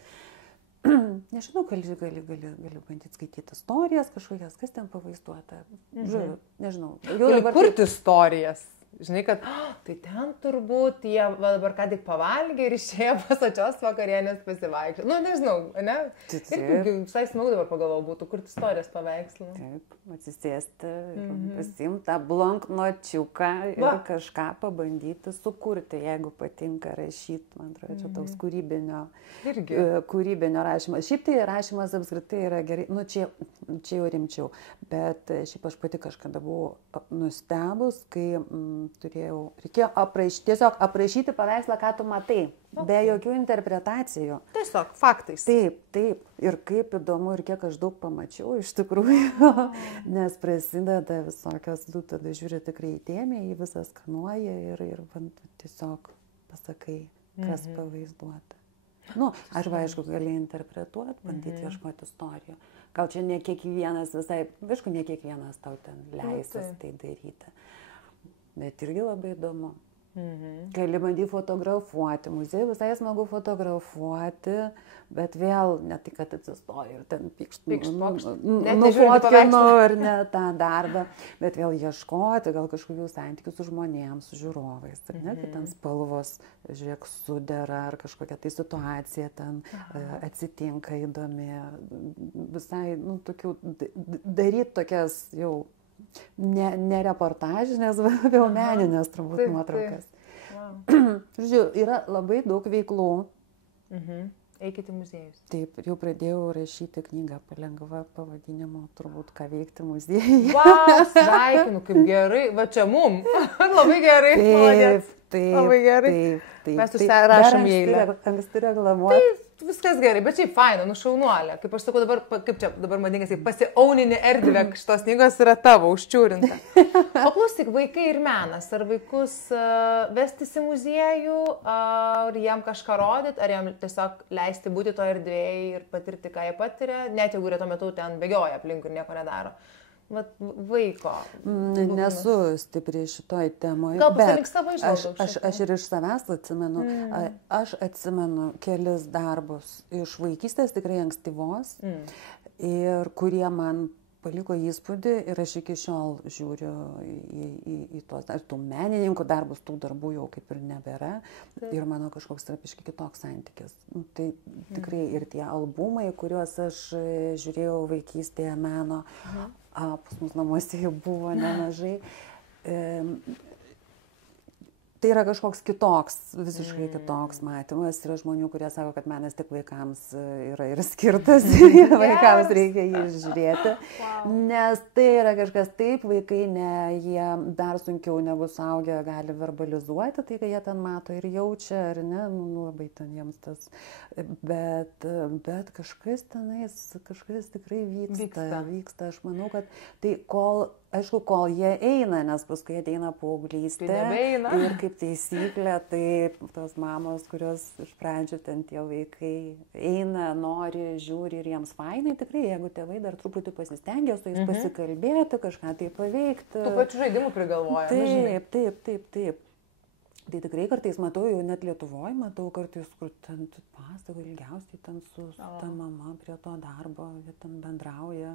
Nežinau, gali bandyti skaityti istorijas kažkokias, kas ten pavaizduota. Žiūrėjau, nežinau. Gali kurti istorijas. Žinai, kad tai ten turbūt jie dabar ką tik pavalgė ir išėjo pasačios vakarienės pasivaikščioti. Nežinau, ne? Ir visai smagu dabar pagalvojau, būtų kurti istorijas paveikslų. Taip, atsisėsti, pasimti tą blanknočiuką ir kažką pabandyti sukurti, jeigu patinka rašyti. Man atrodo, čia toks kūrybinio rašymas. Šiaip tai rašymas apskritai yra gerai, čia jau rimčiau, bet šiaip aš pati kažkada buvau nustebus, kai reikėjo tiesiog aprašyti paveikslą, ką tu matai, be jokių interpretacijų. Tiesiog faktais. Taip. Ir kaip įdomu ir kiek aš daug pamačiau iš tikrųjų, nes prasideda visokios, tu tada žiūri tikrai įdėmiai, į visą skanuoja ir tiesiog pasakai, kas pavaizduota. Aišku, gali interpretuoti, bandyti ieškoti istorijų. Gal čia ne kiekvienas ne kiekvienas tau ten leisis tai daryti. Bet irgi labai įdomu. Gali bandyti fotografuoti. Muziejui visai smagu fotografuoti, bet vėl ne tik, kad atsistoju ir ten nufotkinu ar ne tą darbą, bet vėl ieškoti gal kažkokių santykių su žmonėms, su žiūrovais. Kad ten spalvos, žiūrėk, sudera ar kažkokia tai situacija ten atsitinka įdomi. Visai, tokių, daryti tokias jau ne reportažinės, vėl meninės turbūt nuotraukas. Žiūrėjau, yra labai daug veiklų. Eikite į muziejus. Taip, jau pradėjau rašyti knygą palengva pavadinimu, turbūt ką veikti muziejuje. Sveikinu, kaip gerai, va čia mum. Labai gerai. Taip. Labai gerai. Mes užsirašom į eilę. Anksti reklamuoti. Viskas gerai, bet šiaip faina, šaunuolė. Kaip aš sakau, kaip čia dabar madingas, pasiauninė erdvė šitos knygos yra tavo, užčiūrinta. O klausyk, vaikai ir menas, ar vaikus vestis į muziejų, ar jam kažką rodyti, ar jam tiesiog leisti būti to erdvėje ir patirti, ką jie patiria, net jeigu tuo metu ten bėgioja aplink ir nieko nedaro. Vaiko. Nesu stipri šitoj temoje. Gal pasilink savo įžvalgų. Aš ir iš savęs atsimenu. Aš atsimenu kelis darbus iš vaikystės, tikrai ankstyvos, ir kurie man paliko įspūdį ir aš iki šiol žiūriu į tos, ar tų menininkų darbus, tų darbų jau kaip ir nebėra. Ir mano kažkoks yra biškai kitoks santykis. Tai tikrai ir tie albumai, kuriuos aš žiūrėjau vaikystėje meno, pas mus namuose jau buvo nemažai. tai yra kažkoks kitoks, visiškai kitoks matymas. Yra žmonių, kurie sako, kad menas tik vaikams yra ir skirtas, vaikams reikia jį žiūrėti, nes tai yra kažkas taip, vaikai jie dar sunkiau negu suaugę gali verbalizuoti, tai kai jie ten mato ir jaučia, ar ne, labai ten jiems tas, bet kažkas tenais, kažkas tikrai vyksta. Aš manau, kad tai kol jie eina, nes paskui ateina paauglystė ir kaip taisyklė, tai tos mamos, kurios iš pradžių ten tie vaikai eina, nori, žiūri ir jiems fainai, tikrai, jeigu tėvai dar truputį pasistengia su jais pasikalbėti, kažką tai paveikti. Tų pačių žaidimų prigalvoja. Taip. Tai tikrai kartais matau, jau net Lietuvoje matau kartais, kur ten pasako ilgiausiai ten su ta mama prie to darbo, jie ten bendrauja.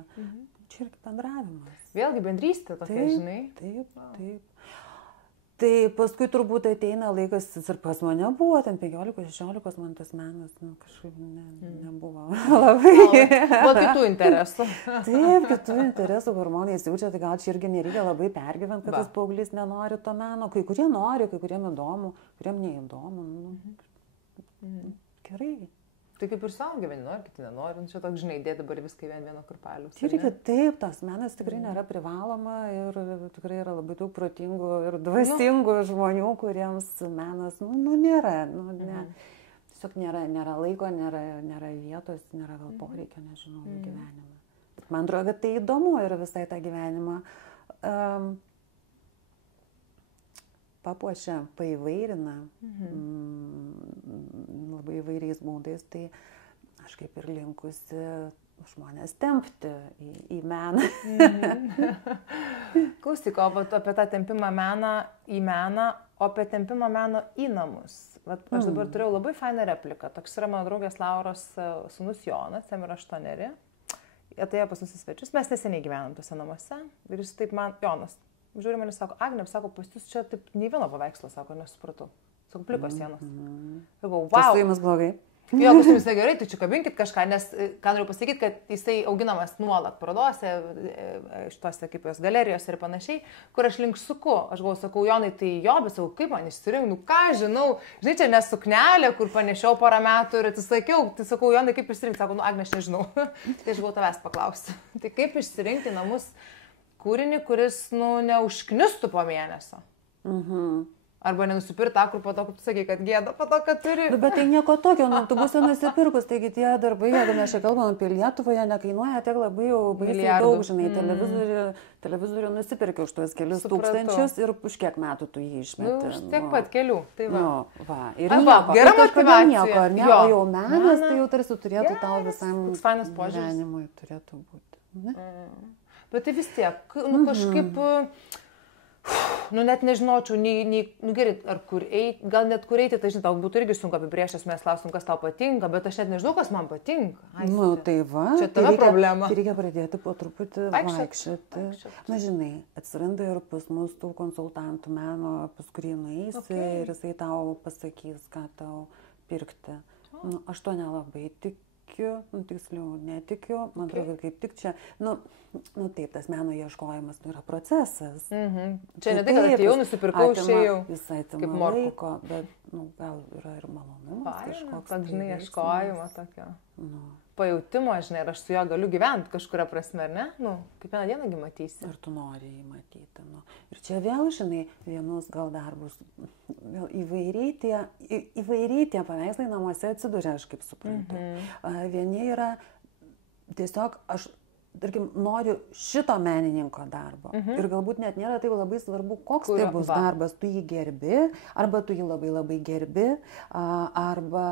Čia irgi bendravimas. Vėlgi bendrystė tokia, žinai. Taip. Tai paskui turbūt ateina laikas, ir pas mane buvo, ten 15-16 man tas menas, kažkaip nebuvo labai. Buvo kitų interesų. Taip, kitų interesų, hormonai įsijaučia, tai gal čia irgi nereikia labai pergyventi, kad tas paauglys nenori to meno. Kai kurie nori, kai kuriem įdomu, kuriem neįdomu. Gerai. Tai kaip ir suaugę vieni nori, kiti nenori. Čia toks, žinai, dėti dabar viską vieno kurpalių. Taip, tas menas tikrai nėra privaloma ir tikrai yra labai daug protingų ir dvasingų žmonių, kuriems menas, nėra. Tiesiog nėra laiko, nėra vietos, nėra gal poreikio, nežinau, gyvenime. Man atrodo, kad tai įdomu yra visai tą gyvenimą. Papuošia, paįvairina labai įvairiais būdais, tai aš kaip ir linkusi žmonės tempti į meną. Klausyk, o apie tą tempimą į meną, o apie tempimą meno į namus. Aš dabar turėjau labai fainą repliką. Toks yra mano draugės Lauros sūnus Jonas, jam yra 8. Atėjo pas mus į svečius, mes neseniai gyvenam tuose namuose ir jis taip man, Jonas, žiūri mane, sako, Agne, sako, pas jūs čia taip nei vieno paveikslo, sako, nesupratau. Sako, plikos sienos. Sakau, wow. Tas su jumis blogai? Jo, pas jumis negerai, tai čia kabinkit kažką, nes, ką noriu pasakyti, kad jisai auginamas nuolat parodose, šitose kaip jos galerijose ir panašiai, kur aš link suku. Aš galvoju, sakau, Jonai, tai jo, bet sakau, kaip man išsirinkti, ką žinau, žinai, čia nesuknelė, kur panešiau porą metų ir atsisakiau, tai sakau, Jonai, kaip išsirinkti, sako, Agne, aš nežinau. Tai aš galvoju tavęs paklausti. Tai kaip išsirinkti namus kūrinį, kuris, neužknistų po mėnesio. Arba nenusipirti tą, kur po to, kaip tu sakai, kad gėda, po to, kad turi. Bet tai nieko tokio, tu būsi nusipirkus, taigi tie darbai, jeigu mes čia kalbam apie Lietuvą, jie nekainuoja tiek labai jau baisiai daug, žinai, televizorių nusipirki už tuos kelius tūkstančius ir už kiek metų tu jį išmeti. Už tiek pat kelių, tai va. Ir gera motyvacija. O jau menas, tai jau tarsi turėtų tau visam gyvenimui turėtų būti. Bet tai vis tiek, kažkaip, net nežinočiau, gerai, ar kur eiti, gal net kur eiti, tai žinai, tau būtų irgi sunku apibrėžti, mes klausom, kas tau patinka, bet aš net nežinau, kas man patinka. Tai va, čia tavo problema. Tai reikia pradėti po truputį vaikščioti. Na, žinai, atsiranda ir pas mus tų konsultantų meno, pas kurį nueisi ir jisai tau pasakys, ką tau pirkti. Aš to nelabai tikiu. Tiksliau, netikiu, man atrodo, kaip tik čia, taip, tas meno ieškojimas yra procesas. Čia ne tai, kad atėjau, nusipirkau, išėjau. Jis atima laiko, bet gal yra ir malonumas kažkoks. Kad, žinai, ieškojimo tokio pajautimo, žinai, ir aš su juo galiu gyventi kažkuria prasme, ar ne? Kiekvieną dieną matysi. Ir tu nori jį matyti. Ir čia vėl, žinai, vienus gal darbus, įvairiai tie paveikslai namuose atsiduria, aš kaip suprantu. Vieni yra tiesiog, aš, tarkim, noriu šito menininko darbo. Ir galbūt net nėra tai labai svarbu, koks tai bus darbas. Tu jį gerbi, arba tu jį labai labai gerbi, arba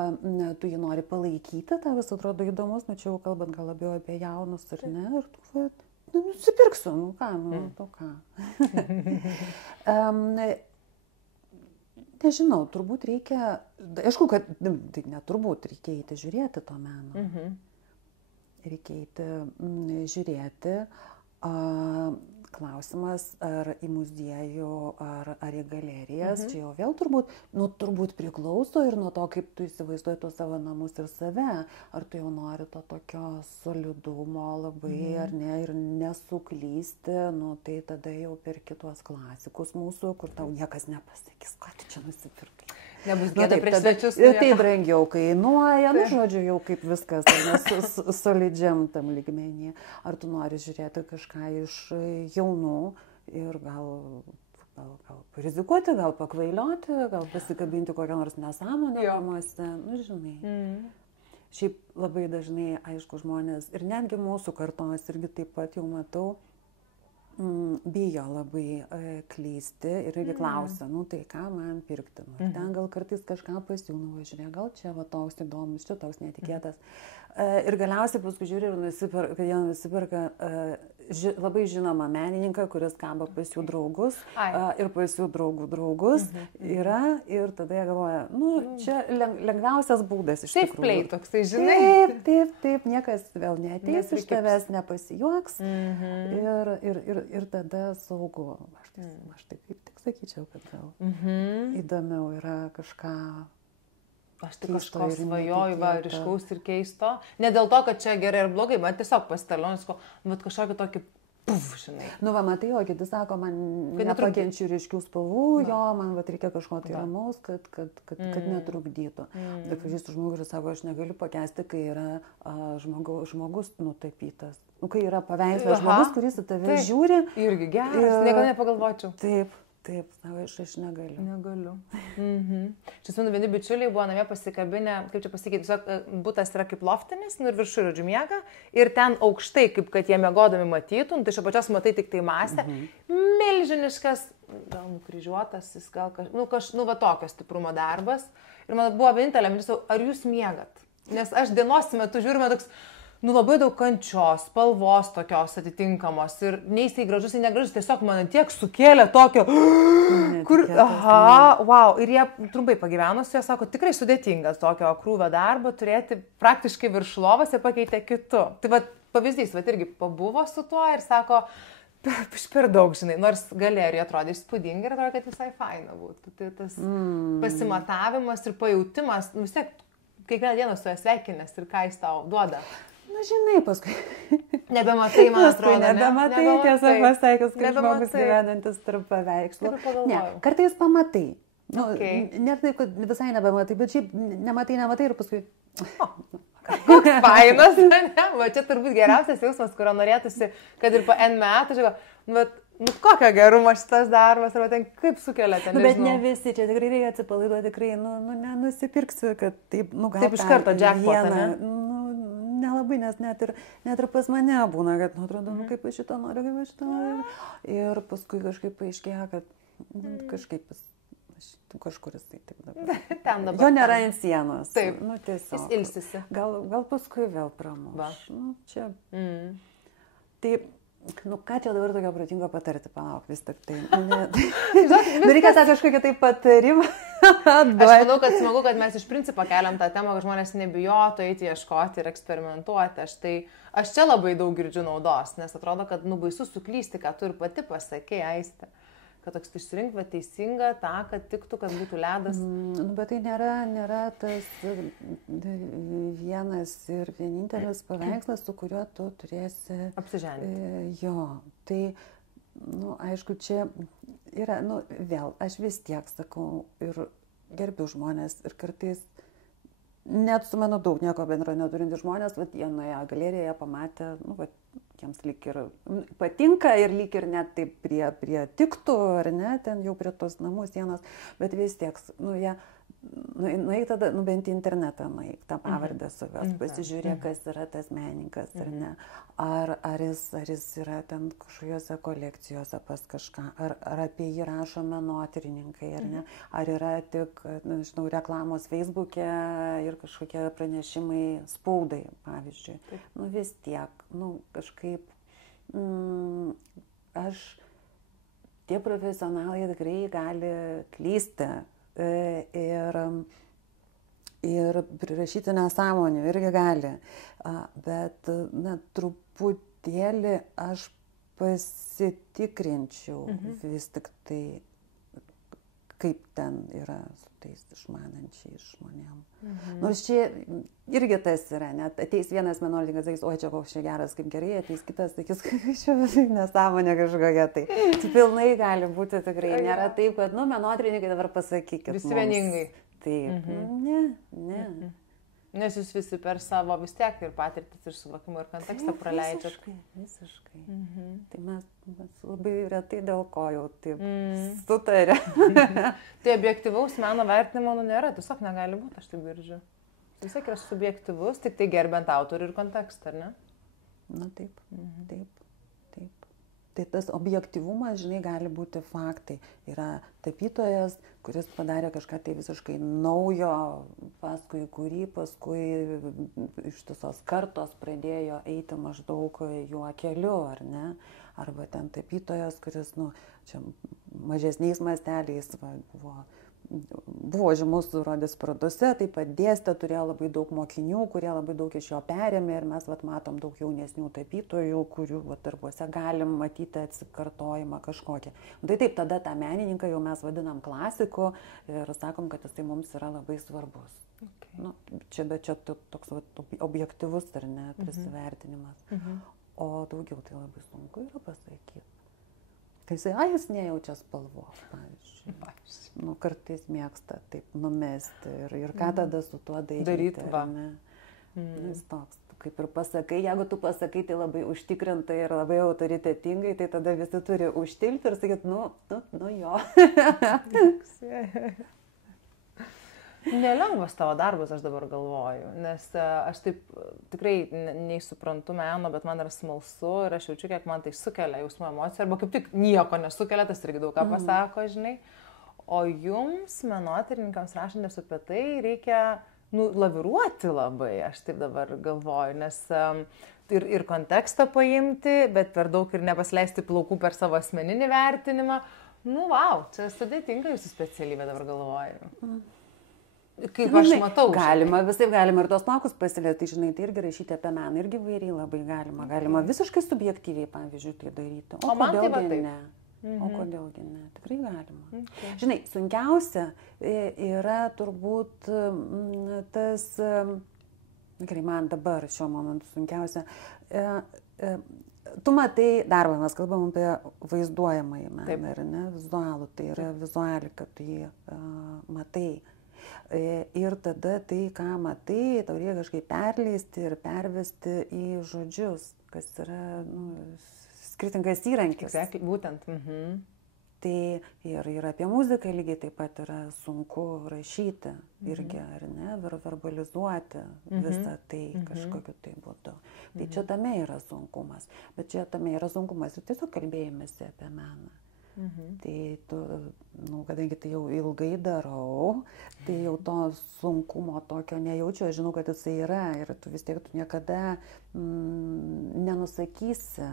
tu jį nori palaikyti, tai vis atrodo įdomus, čia jau kalbant gal labiau apie jaunus ar ne, ir tu nusipirksiu, ką. Nežinau, turbūt reikia, aišku, kad, tai neturbūt, reikia eiti žiūrėti to meno. Reikia eiti žiūrėti, klausimas, ar į muziejų, ar į galerijas, čia jau vėl turbūt priklauso ir nuo to, kaip tu įsivaizduoji tuos savo namus ir save, ar tu jau nori to tokio solidumo labai, ar ne, ir nesuklysti, nu, tai tada jau perki tuos klasikus mūsų, kur tau niekas nepasakys, ką tu čia nusipirkai. Nebus gėda prieš svečius. Tai brangiau kainuoja, nu, žodžiu, jau kaip viskas, solidžiam tam lygmenį. Ar tu nori žiūrėti kažką iš jaunų ir gal rizikuoti, gal pakvailioti, gal pasikabinti kokią nors nesąmonę namuose, nu, žinai. Šiaip labai dažnai, aišku, žmonės ir netgi mūsų kartos irgi taip pat jau matau, bijo labai klysti ir irgi klausia, nu tai ką man pirkti, nu, ten gal kartais kažką pasiūlau, žiūrėk, gal čia va toks įdomus, čia toks netikėtas. Ir galiausiai paskui žiūri ir kad jie nusiperka labai žinomą menininką, kuris kaba pas jų draugus ir pas jų draugų draugus yra ir tada jie galvoja, nu čia lengviausias būdas iš tikrųjų. Taip, play toksai, žinai. Taip, niekas vėl neateis iš tavęs, nepasijuoks ir tada saugu. Aš taip kaip tik sakyčiau, kad gal įdomiau yra kažką. Aš tik kažko svajoju, ryškaus ir keisto. Ne dėl to, kad čia gerai ir blogai, man tiesiog pasitalionus, bet kažkokį tokį žinai. Nu, va, matai, o kiti sako, man nepakenčiu ryškių spalvų, jo, man va, reikia kažko tai ramaus, kad netrukdytų. Ir pažįstu žmogų, kuris sako, aš negaliu pakęsti, kai yra žmogus nutapytas. Nu, kai yra paveikslas žmogus, kuris į tave žiūri. Irgi geras, niekada nepagalvočiau. Taip, aš negaliu. Negaliu. Čia su vieni bičiuliai buvo namie pasikabinę, kaip čia pasakyti, tiesiog butas yra kaip loftinis, nu ir viršų žodžiu miega, ir ten aukštai, kaip kad jie miegodami matytum, tai iš apačios matai tik tai masę, milžiniškas, gal nukryžiuotas, jis gal va tokio stiprumo darbas. Ir man buvo vienintelė mintis, ar jūs miegat? Nes aš dienos metu žiūrime toks, labai daug kančios, spalvos tokios atitinkamos ir nei jisai gražus, nei negražus, tiesiog man tiek sukėlė tokio, wow, ir jie trumpai pagyvenusi, jie sako, tikrai sudėtingas tokio krūvio darbo turėti praktiškai virš lovos ir pakeitė kitu. Tai va pavyzdys, va irgi pabuvo su tuo ir sako, per daug, žinai, nors galerijoje atrodė įspūdingai ir atrodo, kad visai faina būtų. Tai tas pasimatavimas ir pajautimas, vis tiek kiekvieną dieną su juo sveikinęs ir ką jis tau duoda. Na, žinai, paskui. Nebematai, man atrodo. Nebematai, tiesą pasakius, kaip žmogus gyvenantis tarp paveikslų. Ne, kartais pamatai. Net taip, kad visai nebematai, bet šiaip nematai ir paskui. Koks fainas, ne? Va, čia turbūt geriausias jausmas, kurio norėtųsi, kad ir po N metų, žiūrėjau, nu kokio gerumo šitas darbas, arba ten kaip sukelia ten. Bet ne visi, čia tikrai reikia atsipalaiduoti, tikrai, nenusipirksiu, kad taip, gal taip iš karto jackpotą, ne? Nelabai, nes net ir pas mane būna, kad, atrodo, kaip aš šitą noriu, kaip aš šitą noriu. Ir paskui kažkaip paaiškėja, kad kažkaip kažkuris tai taip dabar. Ten dabar. Jo nėra ant sienos. Taip, tiesiog. Jis ilsisi. Gal paskui vėl pramuš. Čia. Taip. Ką čia dabar tokio protingo patarti, palauk, vis tik tai. Reikia tą kažkokią tai patarimą. Aš manau, kad smagu, kad mes iš principo keliam tą temą, kad žmonės nebijotų eiti ieškoti ir eksperimentuoti. Aš čia labai daug girdžiu naudos, nes atrodo, kad baisu suklysti, ką tu ir pati pasakei, Aiste. Kad toks išsirink va teisingą tą, kad tiktų, kad būtų ledas. Bet tai nėra tas vienas ir vienintelis paveikslas, su kuriuo tu turėsi apsiženinti. Jo, tai, aišku, čia yra, vėl, aš vis tiek sakau ir gerbiu žmonės ir kartais net su mano daug nieko bendro neturinti žmonės, jie nuėjo galerijoje, pamatė, jiems lyg ir patinka ir lyg ir net taip prie tiktų, ar ne, ten jau prie tos namų sienos, bet vis tiek, jie, nueik tada, bent į internetą nueik, tą pavardę suves, pasižiūrėk, kas yra tas menininkas, ar ne, ar jis yra ten kažkokiose kolekcijose pas kažką, ar apie jį rašo menotyrininkai, ar ne, ar yra tik, nežinau, reklamos Facebook'e ir kažkokie pranešimai spaudai, pavyzdžiui. Vis tiek, kažkaip, tie profesionalai tikrai gali klysti ir prirašyti nesąmonių irgi gali, bet truputėlį aš pasitikrinčiau vis tik tai, kaip ten yra su tais išmanančiais žmonėm. Nors čia irgi tas yra, net ateis vienas menotyrininkas, sakys, oi, čia koks čia geras, kaip gerai, ateis kitas, sakys, čia nesąmonė kažkokia, tai pilnai gali būti tikrai. Nėra taip, kad, menotyrininkai dabar pasakykit. Visi vieningai. Taip, ne. Nes jūs visi per savo vis tiek ir patirtis, ir suvokimą, ir kontekstą praleidžiat. Visiškai. Tai mes labai retai dėl ko jau taip sutarė. Tai objektyvaus meno vertinimo nėra, tiesiog negali būti, aš taip girdžiu. Vis tiek yra subjektyvus, tik tai gerbent autorių ir kontekstą, ar ne? Na taip. Tai tas objektyvumas, žinai, gali būti faktai. Yra tapytojas, kuris padarė kažką tai visiškai naujo, paskui ištisos kartos pradėjo eiti maždaug juo keliu, ar ne? Arba ten tapytojas, kuris, čia mažesniais masteliais buvo žymus rodys parodose, taip pat dėstė, turėjo labai daug mokinių, kurie labai daug iš jo perėmė ir mes matom daug jaunesnių tapytojų, kurių darbuose galim matyti atsikartojimą kažkokį. Tai taip, tada tą menininką jau mes vadinam klasiku ir sakom, kad jisai mums yra labai svarbus. Okay. Čia toks objektyvus ar ne prisivertinimas. O daugiau tai labai sunku yra pasakyti. Kai jis nejaučia spalvos, pavyzdžiui. Kartais mėgsta taip numesti ir ką tada su tuo daryti. Jis toks, kaip ir pasakai, jeigu tu pasakai tai labai užtikrintai ir labai autoritetingai, tai tada visi turi užtilti ir sakyti, jo. Nelengvas tavo darbas, aš dabar galvoju, nes aš taip tikrai neįsuprantu meno, bet man yra smalsu ir aš jaučiu, kiek man tai sukelia jausmų emociją, arba kaip tik nieko nesukelia, tas irgi daug ką pasako, žinai. O jums, menotyrininkams rašantys apie tai, reikia laviruoti labai, aš taip dabar galvoju, nes ir kontekstą paimti, bet per daug ir nepasileisti plaukų per savo asmeninį vertinimą. Vau, čia sudėtinga jūsų specialybė, dabar galvoju. Kaip aš matau. Galima, visaip galima ir tos plaukus pasilėti, žinai, tai irgi rašyti apie meną, irgi vairiai labai galima. Galima visiškai subjektyviai, pavyzdžiui, tai daryti. O kodėlgi ne? O kodėlgi ne? Tikrai galima. Okay. Žinai, sunkiausia yra turbūt tas, gerai, man dabar šiuo momentu sunkiausia, tu matai darbą, mes kalbam apie vaizduojamąjį meną, ar ne, vizualų, tai yra vizualika, tai matai. Ir tada tai, ką matai, tau reikia kažkaip perleisti ir pervesti į žodžius, kas yra skirtingas įrankis. Exactly, būtent. Tai ir apie muziką lygiai taip pat yra sunku rašyti irgi, ar ne, verbalizuoti visą tai kažkokiu tai būdu. Tai čia tame yra sunkumas, bet čia tame yra sunkumas ir tiesiog kalbėjimėsi apie meną. Tai, kadangi tai jau ilgai darau, tai jau to sunkumo tokio nejaučiu, aš žinau, kad jisai yra ir tu vis tiek niekada nenusakysi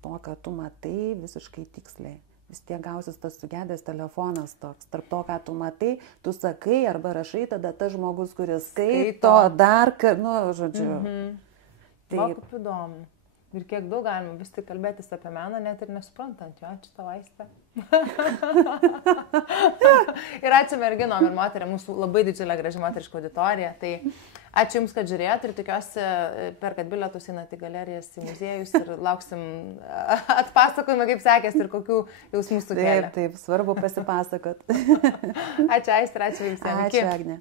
to, ką tu matai visiškai tiksliai. Vis tiek gausis tas sugedęs telefonas toks, tarp to, ką tu matai, tu sakai arba rašai, tada tas žmogus, kuris skaito dar, žodžiu. Tai kaip įdomu. Ir kiek daug galima vis tik kalbėtis apie meną, net ir nesuprantant jo, ačiū tau, Aiste. Ir ačiū merginom ir moteriam, mūsų labai didžiulė graži moteriška auditorija. Tai ačiū Jums, kad žiūrėjot ir tikiuosi, perkat bilietus, einat į galerijas, į muziejus ir lauksim atpasakojimą, kaip sekėsi ir kokių jausmų sukėlė. Taip, svarbu pasipasakot. Ačiū Aiste ir ačiū visiems. Ačiū, Agne.